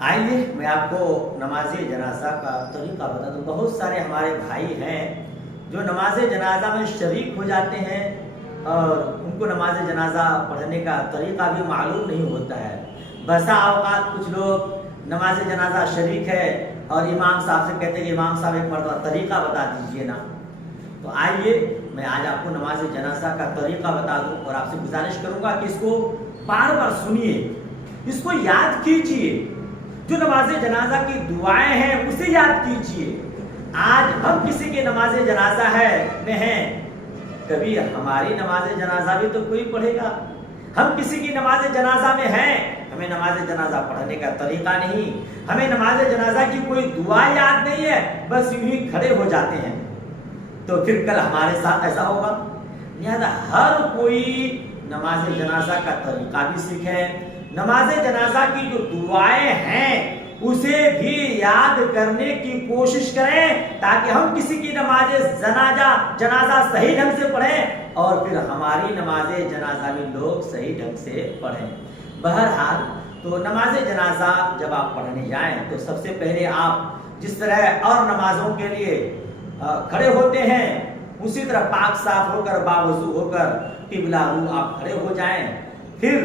आइए मैं आपको नमाज जनाजा का तरीक़ा बता दूँ। बहुत सारे हमारे भाई हैं जो नमाज जनाजा में शरीक हो जाते हैं और उनको नमाज जनाजा पढ़ने का तरीक़ा भी मालूम नहीं होता है। बसा औक़ात कुछ लोग नमाज जनाजा शरीक है और इमाम साहब से कहते हैं कि इमाम साहब एक मरतबा तरीक़ा बता दीजिए ना। तो आइए मैं आज आपको नमाज जनाजा का तरीक़ा बता दूँ और आपसे गुजारिश करूँगा कि इसको बार बार सुनिए, इसको याद कीजिए। जो नमाज जनाजा की दुआएं हैं उसे याद कीजिए। आज हम किसी की नमाज जनाजा में हैं, कभी हमारी नमाज जनाजा भी तो कोई पढ़ेगा। हम किसी की नमाज जनाजा में हैं, हमें नमाज जनाजा पढ़ने का तरीका नहीं, हमें नमाज जनाजा की कोई दुआ याद नहीं है, बस यूं ही खड़े हो जाते हैं। तो फिर कल हमारे साथ ऐसा होगा। लिहाजा हर कोई नमाज जनाजा का तरीका भी सीखे, नमाज जनाजा की जो दुआएं हैं उसे भी याद करने की कोशिश करें, ताकि हम किसी की नमाज जनाजा सही ढंग से पढ़ें और फिर हमारी नमाज जनाजा भी लोग सही ढंग से पढ़ें। बहरहाल तो नमाज जनाजा जब आप पढ़ने जाएं तो सबसे पहले आप जिस तरह और नमाजों के लिए खड़े होते हैं उसी तरह पाक साफ होकर बावजू होकर किबला रू आप खड़े हो जाएं। फिर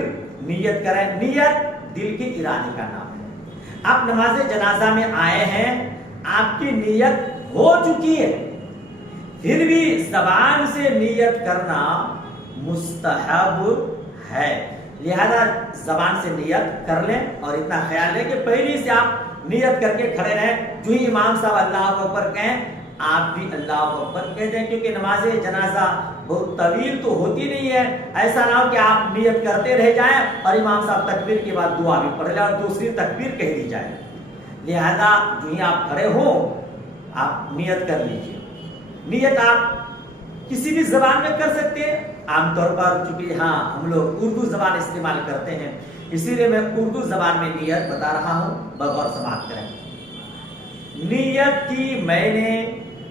नियत करें। नियत दिल के इरादे का नाम है। आप नमाज जनाजा में आए हैं, आपकी नियत हो चुकी है, फिर भी ज़बान से नियत करना मुस्तहब है। लिहाजा ज़बान से नियत कर लें और इतना ख्याल लें कि पहले से आप नियत करके खड़े रहें। जो ही इमाम साहब अल्लाह अकबर कहें आप भी अल्लाह अकबर कह दें, क्योंकि नमाज जनाजा बहुत तवील तो होती नहीं है। ऐसा ना हो कि आप नियत करते रह जाएं और इमाम साहब तकबीर के बाद दुआ भी पढ़ लें और दूसरी तकबीर कह दी जाए। लिहाजा जो ही आप खड़े हो आप नियत कर लीजिए। नियत आप किसी भी जबान में कर सकते हैं। आमतौर पर चूंकि हम लोग उर्दू जबान इस्तेमाल करते हैं, इसीलिए मैं उर्दू जबान में नियत बता रहा हूँ, बगौर समाप्त करें। नियत की मैंने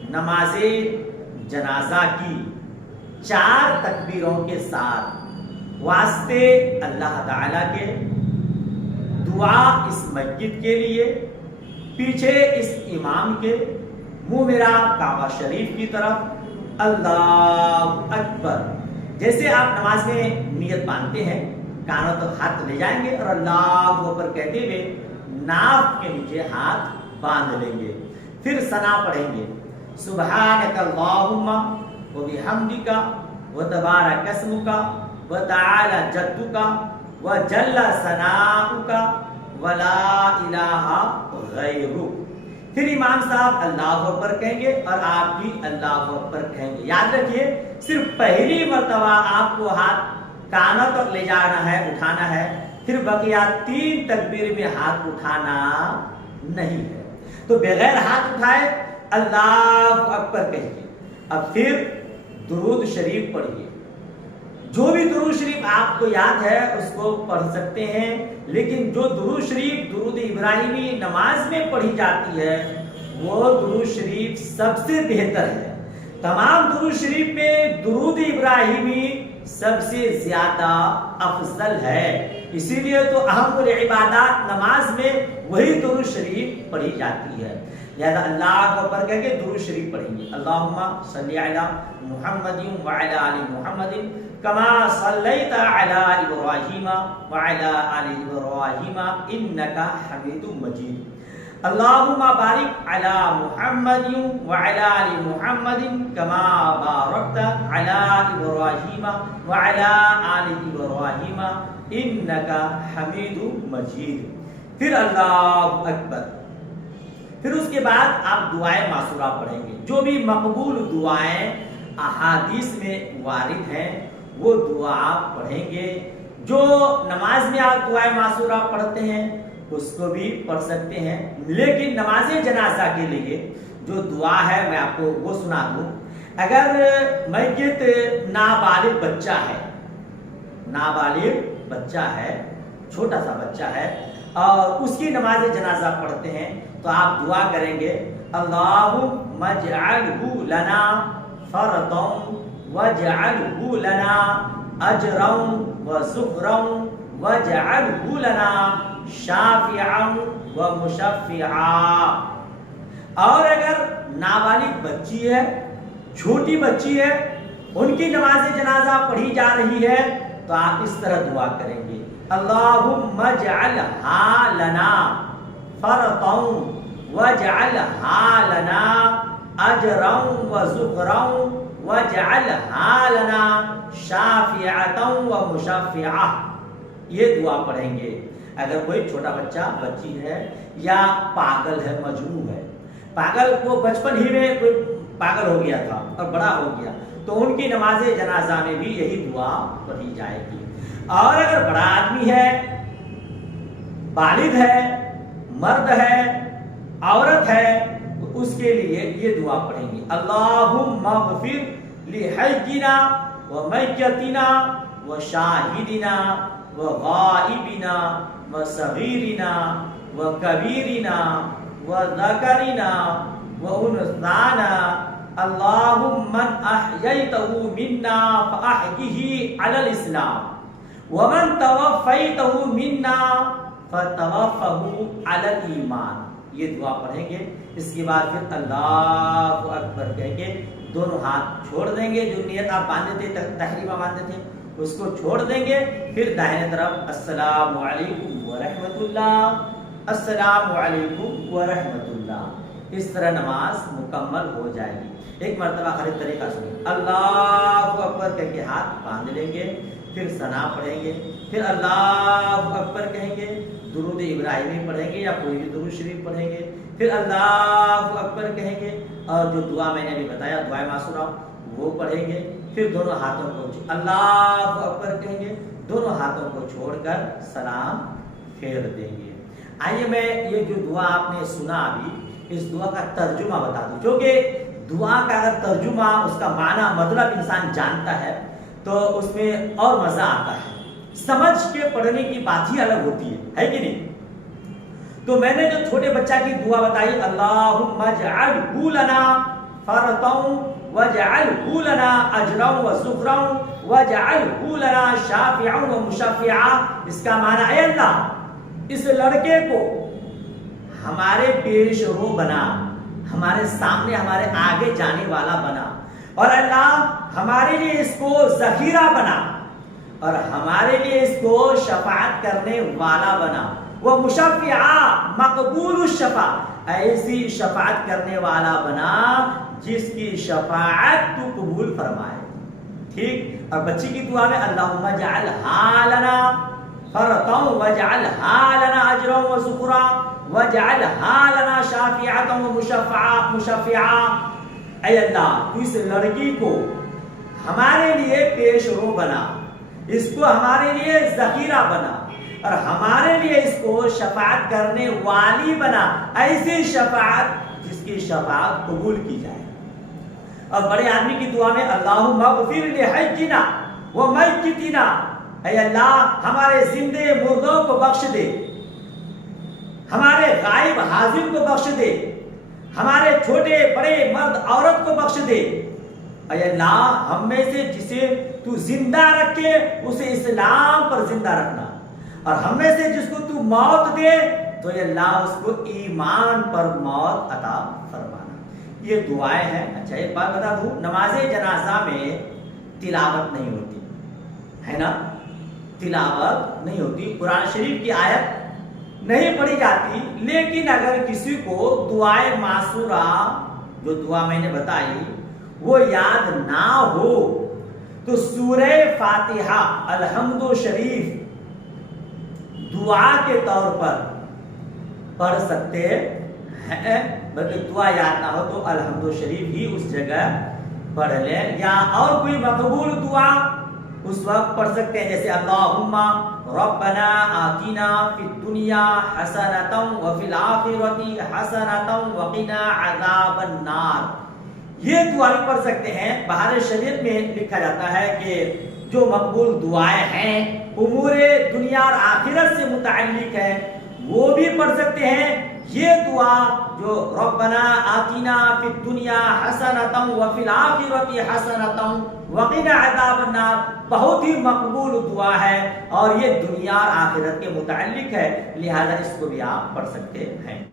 नमाज जनाजा की 4 तकबीरों के साथ वास्ते अल्लाह ताला के, दुआ इस मस्जिद के लिए, पीछे इस इमाम के, मुंह मेरा काबा शरीफ की तरफ, अल्लाह अकबर। जैसे आप नमाज में नियत बांधते हैं, कानों तक हाथ ले जाएंगे और अल्लाह अकबर कहते हुए नाक के नीचे हाथ बांध लेंगे। फिर सना पढ़ेंगे, सुब्हानक अल्लाहुम्मा व बिहम्दिका व तबारक अस्मुका व तआला जद्दुका व जल्ला सनाउका व ला इलाहा गैरुक। फिर इमाम साहब अल्लाहु अकबर कहेंगे और आप भी अल्लाहु अकबर कहेंगे। याद रखिए, सिर्फ पहली मर्तबा आपको हाथ कानों तक ले जाना है, उठाना है, फिर बकिया 3 तकबीर में हाथ उठाना नहीं है। तो बगैर हाथ उठाए अल्लाहु अकबर कहिए। अब फिर दुरूद शरीफ पढ़िए। जो भी दुरूद शरीफ आपको याद है उसको पढ़ सकते हैं, लेकिन जो दुरूद शरीफ दुरूद इब्राहिमी नमाज में पढ़ी जाती है वो दुरूद शरीफ सबसे बेहतर है। तमाम दुरूद शरीफ में दुरूद इब्राहिमी सबसे ज्यादा अफजल है। इसीलिए तो अहमुल इबादत नमाज में वही दुरूद शरीफ पढ़ी जाती है। लिहाजा अल्लाह अकबर कह के दुरूद शरीफ पढ़ेंगे। अल्लाहुम्मा सल्ली अला मुहम्मदिन व अला आलि मुहम्मदिन कमा सल्लैता अला इब्राहीम व अला आलि इब्राहीम इन्नका हमीदुम मजीद। अल्लाहुम्मा बारिक अला मुहम्मदिन व अला आलि मुहम्मदिन कमा बारकता अला इब्राहीम व अला आलि इब्राहीम इन्नका हमीदुम मजीद। फिर अल्लाहु अकबर। फिर उसके बाद आप दुआएं मासूरा पढ़ेंगे। जो भी मकबूल दुआएं अहादीस में वारिद हैं वो दुआ आप पढ़ेंगे। जो नमाज में आप दुआएं मासूरा पढ़ते हैं उसको भी पढ़ सकते हैं, लेकिन नमाज जनाजा के लिए जो दुआ है मैं आपको वो सुना दूं। अगर मय्यत नाबालिग बच्चा है, छोटा सा बच्चा है और उसकी नमाज जनाजा पढ़ते हैं तो आप दुआ करेंगे, अल्लाहुम्मा जअलहु लना फरदन वजअलहु लना अजरन व ज़ुहरन वजअलहु लना شافعا و مشفعا۔ اور اگر نابالغ بچی ہے، چھوٹی بچی ہے، ان کی نماز جنازہ پڑھی جا رہی ہے تو آپ اس طرح دعا کریں گے، اللہم اجعلہا لنا فرطا واجعلہا لنا اجرا وذخرا واجعلہا لنا شافعتا ومشفعا۔ یہ دعا پڑھیں گے۔ اگر کوئی چھوٹا بچہ، بچی ہے یا پاگل ہے، مجنون ہے، پاگل کو بچپن ہی میں کوئی پاگل ہو گیا تھا اور بڑا ہو گیا تو ان کی نماز جنازہ میں بھی یہی دعا پڑھی جائے گی۔ اور اگر بڑا آدمی ہے، بالغ ہے، مرد ہے، عورت ہے، تو اس کے لیے یہ دعا پڑھیں گے، اللہم اغفر لحینا ومیتنا وشاہدنا وغائبنا وصغیرنا وکبیرنا وذکرنا وانثانا، اللہم من احییتہ منا فاحیہ علی الاسلام ومن توفیتہ منا فتوفہ علی الایمان۔ یہ دعا پڑھیں گے۔ اس کے بعد پھر اللہ اکبر کہہ کے دونوں ہاتھ چھوڑ دیں گے، جو نیت آپ باندھے تھے، تحریمہ باندھے تھے، اس کو چھوڑ دیں گے۔ پھر داہنے طرف السلام علیکم ورحمۃ اللہ، السلام علیکم ورحمۃ اللہ۔ اس طرح نماز مکمل ہو جائے گی۔ ایک مرتبہ خالی طریقہ سنیں، اللہ اکبر کہہ کے ہاتھ باندھ لیں گے، پھر ثنا پڑھیں گے، پھر اللہ اکبر کہیں گے، درود ابراہیمی پڑھیں گے یا کوئی بھی درود شریف پڑھیں گے، پھر اللہ اکبر کہیں گے، اور جو دعا میں نے ابھی بتایا دعائے معصورہ وہ پڑھیں گے، پھر دونوں ہاتھوں کو اللہ اکبر کہیں گے، دونوں ہاتھوں کو چھوڑ کر سلام پھیر دیں گے۔ آئیے میں یہ جو دعا آپ نے سنا ابھی، اس دعا کا ترجمہ بتا دوں، کیونکہ دعا کا اگر ترجمہ، اس کا معنی مطلب انسان جانتا ہے تو اس میں اور مزہ آتا ہے، سمجھ کے پڑھنے کی بات ہی الگ ہوتی ہے کہ نہیں؟ تو میں نے جو چھوٹے بچہ کی دعا بتائی، اللہم اجعلہ لنا فرطا واجعلہ لنا اجرا وذخرا واجعلہ لنا شافعا ومشفعا، اس کا معنی اے اللہ اس لڑکے کو ہمارے پیش رو بنا، ہمارے سامنے، ہمارے آگے جانے والا بنا، اور اللہ ہمارے لیے اس کو ذخیرہ بنا، اور ہمارے لیے اس کو شفاعت کرنے والا بنا، وہ مشفعہ مقبول الشفاعت، ایسی شفاعت کرنے والا بنا جس کی شفاعت تو قبول فرمائے۔ ٹھیک؟ اور بچی کی دعا میں اللہم اجعلہا لنا فرطا واجعلہا لنا اجرا وذخرا واجعلہا لنا شافعتا ومشفعا، اے اللہ تو اس لڑکی کو ہمارے لیے پیش رو بنا، اس کو ہمارے لیے ذخیرہ بنا، اور ہمارے لیے اس کو شفاعت کرنے والی بنا، ایسی شفاعت جس کی شفاعت قبول کی جائے۔ اور بڑے آدمی کی دعا میں اللہم اغفر لحینا ومیتنا، اے اللہ ہمارے زندے مردوں کو بخش دے، ہمارے غائب حاضر کو بخش دے، ہمارے چھوٹے بڑے مرد عورت کو بخش دے، اے اللہ ہم میں سے جسے تو زندہ رکھے اسے اسلام پر زندہ رکھنا، اور ہم میں سے جس کو تو موت دے تو اے اللہ اس کو ایمان پر موت عطا فرمانا۔ یہ دعائیں ہیں۔ اچھا ایک بات بتا دوں، نماز جنازہ میں تلاوت نہیں ہوتی ہے نا، تلاوت نہیں ہوتی، قرآن شریف کی آیت نہیں پڑھی جاتی، لیکن اگر کسی کو دعائے معصورہ جو دعا میں نے بتائی وہ یاد نہ ہو تو سورہ فاتحہ الحمد شریف دعا کے طور پر پڑھ سکتے ہیں، بلکہ دعا یاد نہ ہو تو الحمد شریف ہی اس جگہ پڑھ لیں، یا اور کوئی مقبول دعا اس وقت پڑھ سکتے ہیں، جیسے اللہم ربنا آتنا فی الدنیا حسنۃ وفی الآخرۃ حسنۃ وقنا عذاب النار، یہ دعا بھی پڑھ سکتے ہیں۔ بہار شریعت میں لکھا جاتا ہے کہ جو مقبول دعائیں ہیں امور دنیا اور آخرت سے متعلق ہے وہ بھی پڑھ سکتے ہیں، یہ دعا جو ربنا آتنا فی الدنیا حسنۃ وفی الآخرۃ حسنۃ وقنا عذاب النار بہت ہی مقبول دعا ہے اور یہ دنیا اور آخرت کے متعلق ہے، لہذا اس کو بھی آپ پڑھ سکتے ہیں۔